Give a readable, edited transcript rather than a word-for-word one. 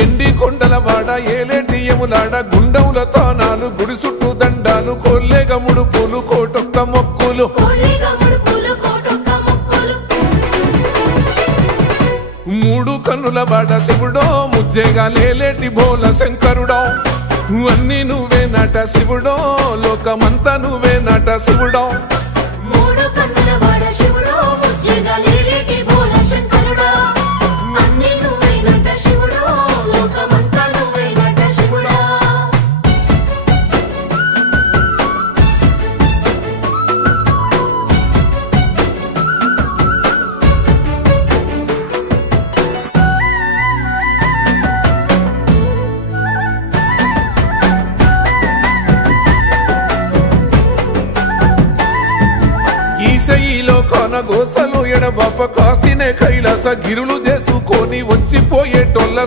ఎండి కొండల వాడ ఏలేటి యములాడ గుండముల తానాలు గుడి చుట్టూ దండాలు కొల్లేగ ముడుపులు కోటొక్క మొక్కులు మూడు కన్నుల వాడ శివుడో ముజ్జేగా లేలేటి బోల శంకరుడో అన్ని నువ్వే నట శివుడో లోకమంతా నువ్వే నట శివుడో ఈశయిలో కొనగోసలు ఎడబాప కాసినే కైలాస గిరులు చేసుకొని వచ్చిపోయేటోళ్ళ